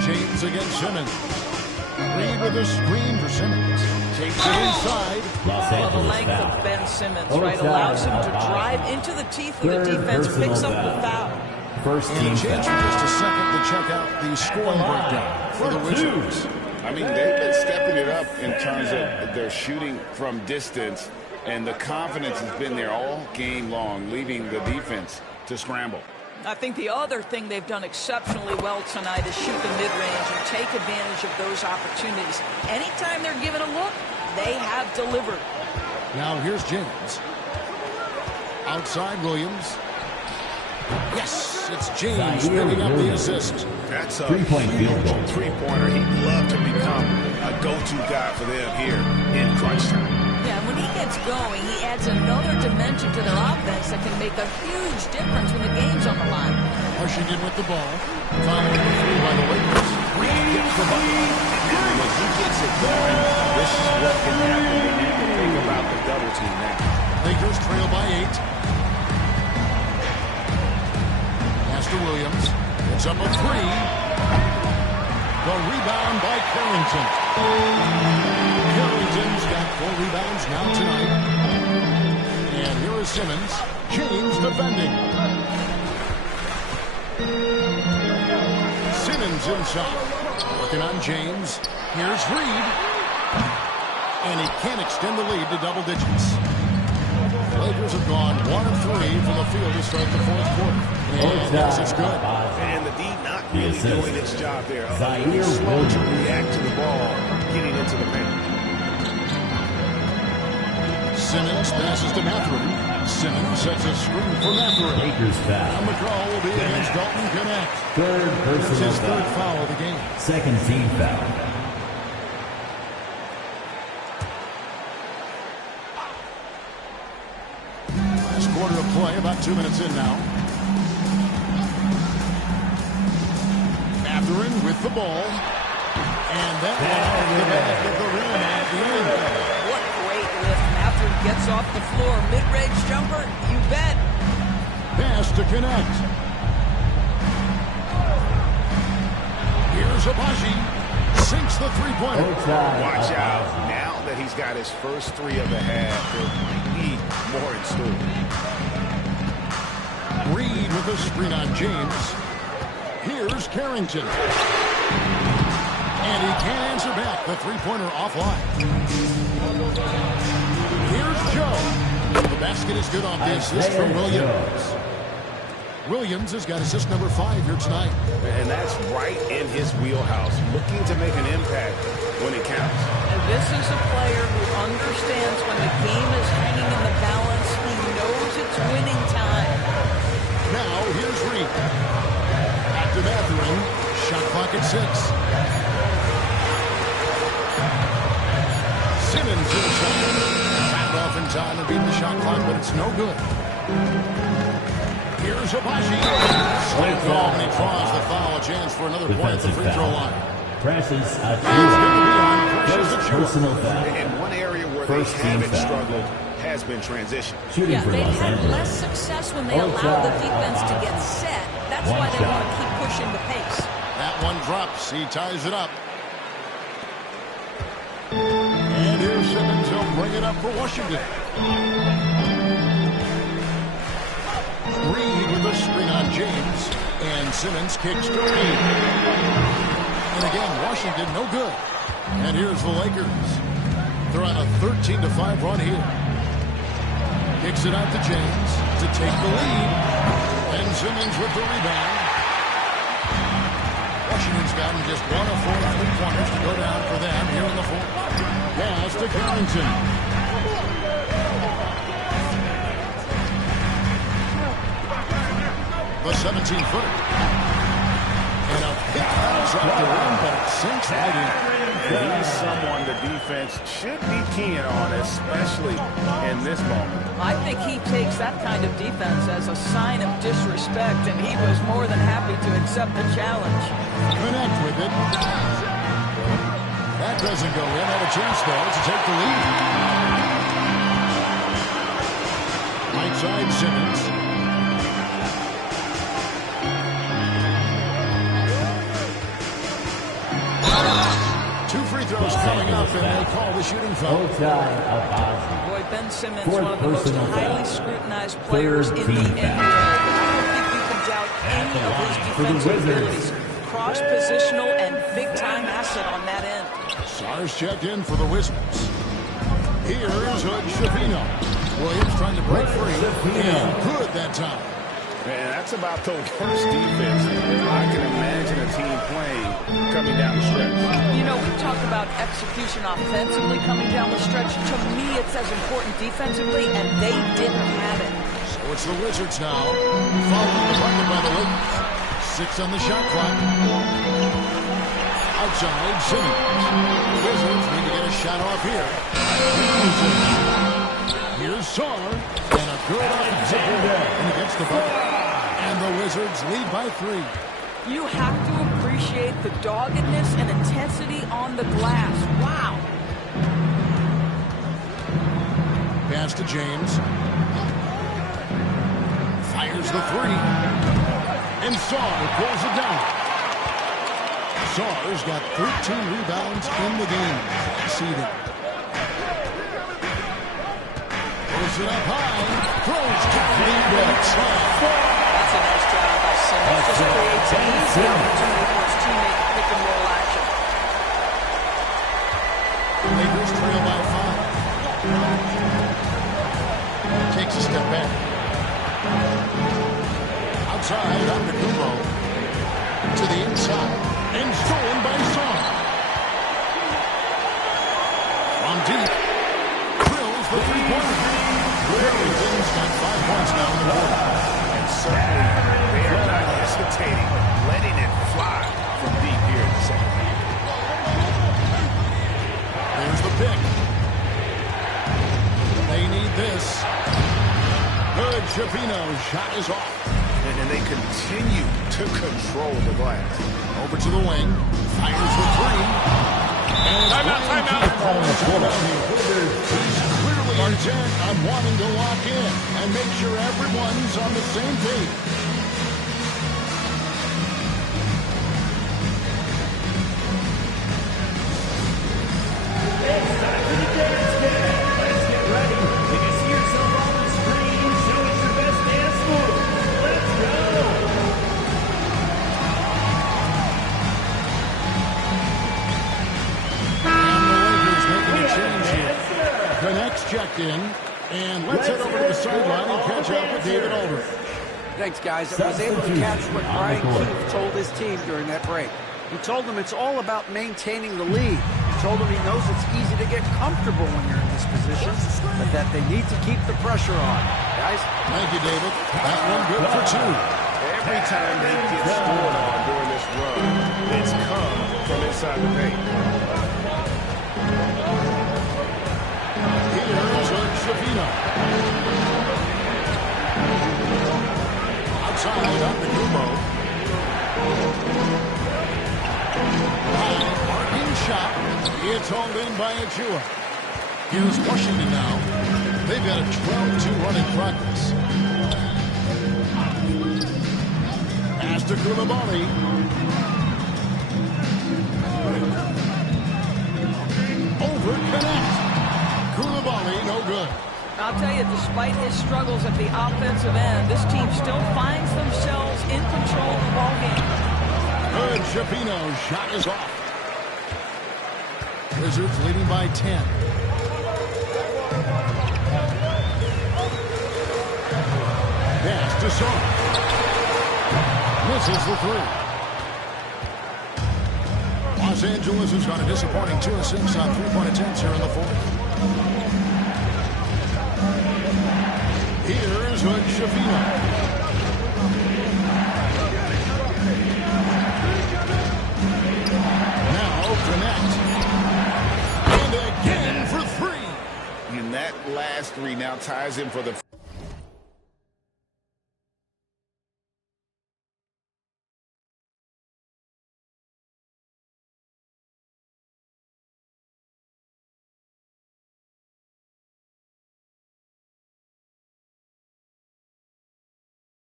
James against Simmons. Reed with a screen for Simmons. Takes it inside. Well, the length of Ben Simmons, right, allows him to drive into the teeth of the defense, picks up the foul. First And team a chance for foul. just a second to check out the scoring breakdown for the Wizards. I mean, they've been stepping it up in terms of their shooting from distance, and the confidence has been there all game long, leaving the defense to scramble. I think the other thing they've done exceptionally well tonight is shoot the mid-range and take advantage of those opportunities. Anytime they're given a look, they have delivered. Now here's James. Outside Williams. Yes, it's James picking up the assist. That's a Three-point huge field goal. three-pointer. He'd love to become a go-to guy for them here in crunch time. Yeah, when he gets going, he adds another dimension to their offense that can make a huge difference when the game's on the line. Washington with the ball. Following the three by the Lakers. Reed gets the bucket. And when he gets it going, this is what can happen. They need to think about the double team now. Lakers trail by 8. Pass to Williams. It's up a 3. The rebound by Carrington. Carrington's got 4 rebounds now tonight. And here is Simmons. James defending. Simmons inside. Working on James. Here's Reed. And he can't extend the lead to double digits. The Lakers have gone 1 of 3 from the field to start the fourth quarter. And this is good. And the D not really doing its job there. Really slow to react to the ball getting into the paint. Simmons passes to Mathurin. Simmons sets a screen for Mathurin. Lakers foul. And the call will be against Dalton Connect. Third That's personal his third foul. foul of the game. Second team foul. Last quarter of play, about 2 minutes in now. Mathurin with the ball. And that one off the back of the rim at the end. What great lift. Mathurin gets off the floor. Mid-range jumper, you bet. Pass to Connect. Here's Abaji. Sinks the three-pointer. Watch out. Now that he's got his first 3 of the half, there might be more in store. Reed with a screen on James. Here's Carrington. And he can't answer back. The three-pointer offline. Here's Joe. The basket is good on the assist from Williams. Williams has got assist number 5 here tonight. And that's right in his wheelhouse. Looking to make an impact when it counts. And this is a player who understands when the game is hanging in the balance. He knows it's winning time. Now, here's Reed. Back to Mathurin. Shot clock at 6. Simmons inside. Fouled off in time to beat the shot clock, but it's no good. Here's Abaji. Straight ball, and he draws the foul. A chance for another point at the free throw line. Precious It's going to be on Precious First Achiuwa. personal foul. And one area where First they team haven't foul. struggled has been transition. Shooting Yeah, for they've Los had Angeles. less success when they allow the defense to get set. That's One why they shot. want to keep pushing the pace. That one drops. He ties it up. And here's Simmons. He'll bring it up for Washington. Reed with a screen on James. And Simmons kicks to Reed. And again, Washington no good. And here's the Lakers. They're on a 13-5 run here. Kicks it out to James to take the lead. And Simmons with the rebound. Washington's gotten just 1 of 4 3-pointers to go down for them here in the fourth. Pass to Carrington. The 17-footer. And a pick bounce off the rim, but it sinks right in. He's someone the defense should be keen on, especially in this moment. I think he takes that kind of defense as a sign of disrespect, and he was more than happy to accept the challenge. Connect with it. That doesn't go in. Had a chance, though, to take the lead. Right side, Simmons. Two free throws coming up, and they call the shooting foul. Boy, Ben Simmons, Fourth one of the most personal foul. highly scrutinized players in the Third team NBA. I don't think you can doubt any of his for the defensive Wizards. abilities. Cross-positional and big-time asset on that end. Sars checked in for the Wizards. Here's Shavino. Williams trying to break free. And good that time. And that's about the worst defense I can imagine a team playing coming down the stretch. You know, we talk about execution offensively coming down the stretch. To me, it's as important defensively, and they didn't have it. So it's the Wizards now. Following the bucket by the Lakers. 6 on the shot clock. Outside, Simmons. The Wizards need to get a shot off here. Here's Saar. And a good offensive board. And he gets the bucket. And the Wizards lead by 3. You have to appreciate the doggedness and intensity on the glass. Wow. Pass to James. Fires the 3. And Saar pulls it down. Saar's got 13 rebounds in the game. Seeded. Pulls it up high. Throws down the bench. That's a nice job by Simmons. Just creates an easy opportunity for his teammate to pick and roll action. Lakers trail by 5. Takes a step back. Outside, Antetokounmpo. To the inside. And stolen by Saar. From deep. Drills the three-pointer. Harrington's got 5 points now in the quarter. And certainly they are not hesitating, letting it fly from deep here in the second half. There's the pick. They need this. Good. Shafino's shot is off. And they continue to control the glass. Over to the wing. Fires the 3. And timeout. He's clearly intent on wanting to lock in and make sure everyone's on the same page. It's time for the dance game. Let's get ready. When you see yourself on the screen, show us your best dance move. Let's go. The next checked in, and let's head over to the sideline and catch up with David Aldridge. Thanks, guys. I was able to catch what Brian Keefe told his team during that break. He told them it's all about maintaining the lead. He told them he knows it's easy to get comfortable when you're in this position, but that they need to keep the pressure on. Guys? Thank you, David. That one good for 2. Every time they get scored on during this run, it's come from inside the paint. Here's Shafino. Outside Antetokounmpo. High arcing shot. It's hauled in by Achua. Here's Washington now. They've got a 12-2 run in progress. Pass to Koulibaly. Over connect. Koulibaly, no good. I'll tell you, despite his struggles at the offensive end, this team still finds themselves in control of the ball game. Good. Shafino's shot is off. Wizards leading by 10. Pass to Saar. Misses the 3. Los Angeles has gone a disappointing 2 of 6 on 3-point attempts here in the 4th. Here's Shafino. Now connect. And again for 3. And that last 3 now ties him for the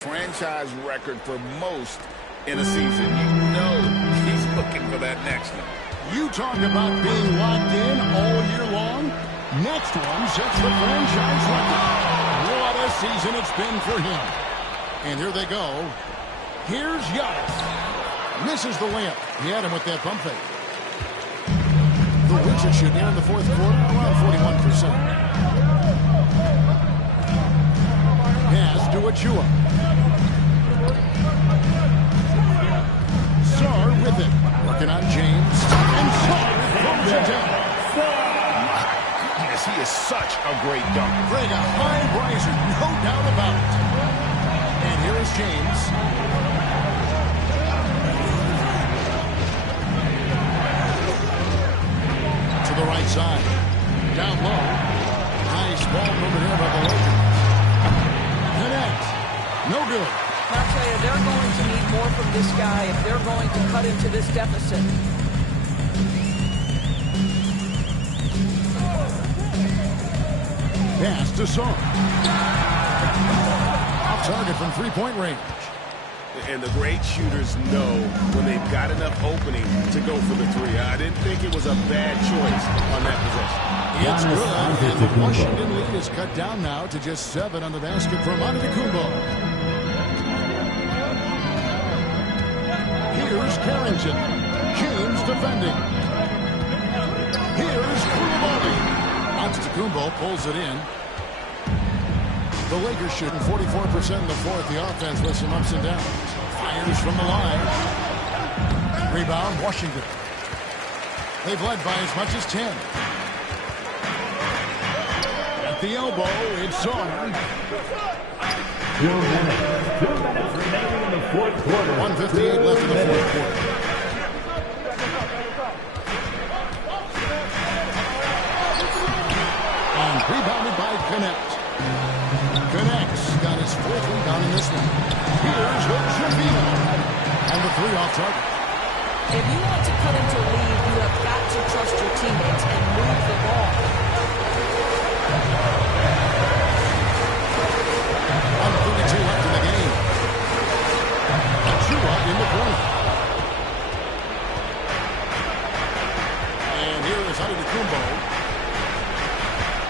franchise record for most in a season. You know he's looking for that next one. You talk about being locked in all year long. Next one sets the franchise record. What a season it's been for him. And here they go. Here's Giannis. Misses the layup. He had him with that pump fake. The Wizards shooting in the 4th quarter around 41%. Pass to Achua. Saar with it. Working on James. And Saar throws it down. Yes, he is such a great dunker. Greg, a high riser, no doubt about it. And here is James. To the right side. Down low. High Nice ball movement here by the Lakers. Connects. No good. I'll tell you, they're going to need more from this guy if they're going to cut into this deficit. Pass to Song. Off target from three-point range. And the great shooters know when they've got enough opening to go for the three. I didn't think it was a bad choice on that possession. It's good, and the Washington lead is cut down now to just 7 on the basket from Antetokounmpo. Here's Carrington. James defending. Here's Koulibaly. Antetokounmpo pulls it in. The Lakers shooting 44% in the fourth. The offense with some ups and downs. Fires from the line. Rebound, Washington. They've led by as much as 10. At the elbow, it's on. 2 minutes. 2 minutes remaining in the fourth quarter. 1:58 left in the fourth quarter. And rebounded by Connect. Connects. Got his fourth rebound in this one. Here's Javino. And the three off target. If you want to cut into a lead, you have got to trust your teammates and move the ball. 1:32 left in the game. Achua in the corner. And here is Antetokounmpo.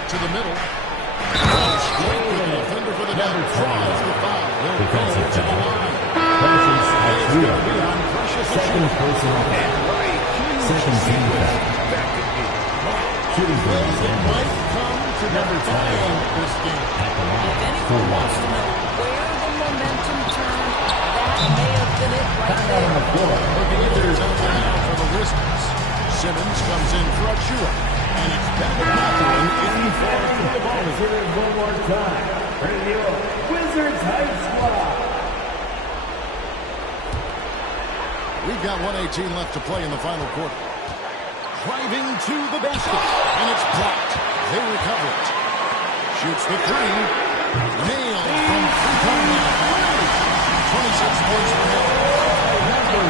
To the middle. Straight with the defender for the net. Draws the foul. He'll go to the line. Precious Achua. Second personal foul. Second team foul. Shooting for might come to number 10 this game. at the line. If anyone wants to know where the momentum turned, that may have been it right there. Looking at their zone now for the Wizards. Simmons comes in for Achua. And it's Bennett Mathurin in for the ball. Consider it one more time. Bring your Wizards Hype Squad. We've got 1:18 left to play in the final quarter. Driving to the basket. And it's blocked. They recover it. Shoots the three. Nailed from three-point line. 26 points for him. Every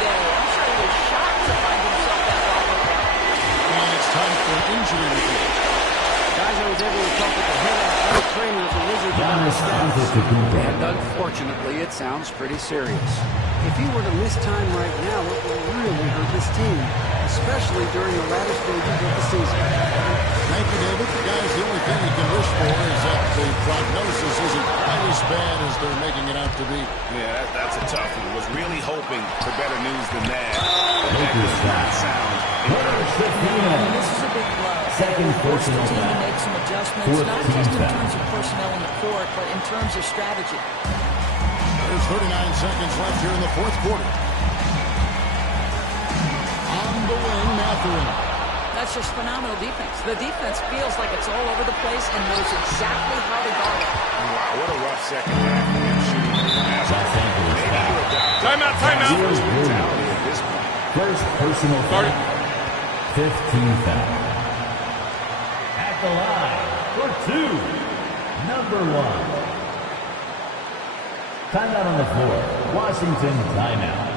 day. I'm sure he was shocked to find himself that level. And it's time for an injury report. Guys, I was able to talk with the head athletic trainer of the Wizards about his status. And unfortunately, it sounds pretty serious. If he were to miss time right now, it will really hurt this team, especially during the latter stages of the season. Thank you, David. Guys, the only thing you can wish for is that the prognosis isn't quite as bad as they're making it out to be. Yeah, that's a tough one. Was really hoping for better news than that. Lakers foul. Sound. This is a big blow. Second Forced the personal team to foul. make some adjustments, Fourth not team just in foul. terms of personnel in the court, but in terms of strategy. There's 39 seconds left here in the fourth quarter. On the wing, Mathurin. That's just phenomenal defense. The defense feels like it's all over the place and knows exactly how to guard it. Wow, what a rough second half for him shooting. Los Angeles foul. Timeout. Zero Mentality at this point. First personal foul. 15 foul. At the line for 2. Number 1. Timeout on the floor. Washington timeout.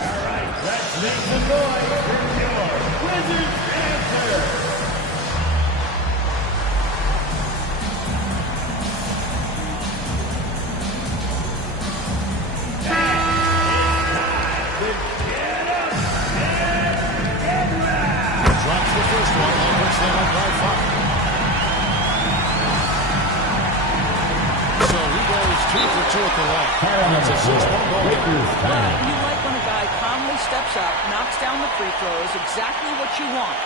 All right, let's make some noise for your Wizards answer. Drops the first one. Lakers then up by 5. So he goes 2 for 2 at the line. It's a 6-point ball game. Well, you like when a guy calmly steps up, knocks down the free throws, exactly what you want.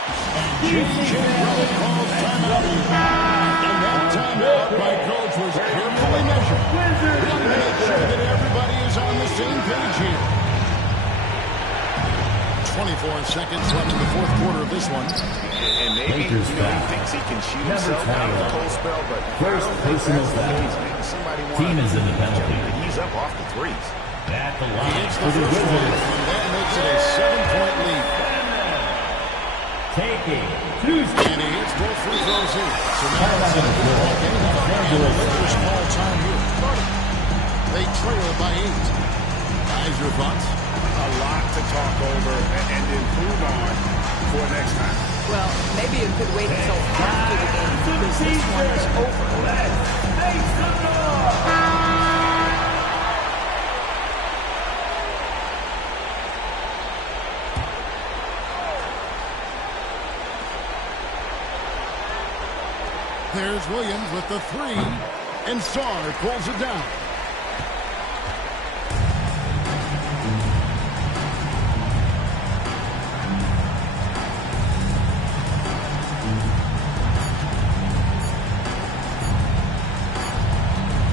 J.J. Redick calls timeout. And that timeout by coach was carefully measured. We'll make sure that everybody is on the same page here. 24 seconds left in the fourth quarter of this one. And maybe Lakers he foul. thinks he can shoot Number himself out of the 21. cold spell, but First personal foul. Team is in the penalty. He's up off the threes. At the line It's for the the first one, Wizards. and that makes it a 7-point lead. taking Tuesday. And he hits both free throws here. So now it's in the ball game. And the Lakers call time here. They trail by 8. Guys, your thoughts? A lot to talk over and improve on for next time. Well, maybe it could wait until after the game because this one is over. Let's make some noise. There's Williams with the 3, and Sarr pulls it down.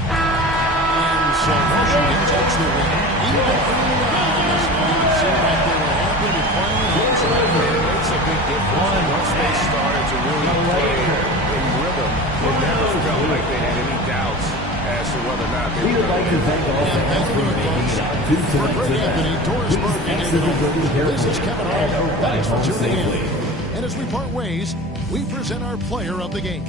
And so Washington takes the win. Even early on in this one, it seemed like they were happy to play. It makes a big difference. Once they started to really play in rhythm, it never felt like they had any doubts as to whether or not they We would like to thank all the experts For Greg Anthony, Doris Burke, and David Olson. This is Kevin Hall. Thanks for tuning in. And as we part ways, we present our player of the game.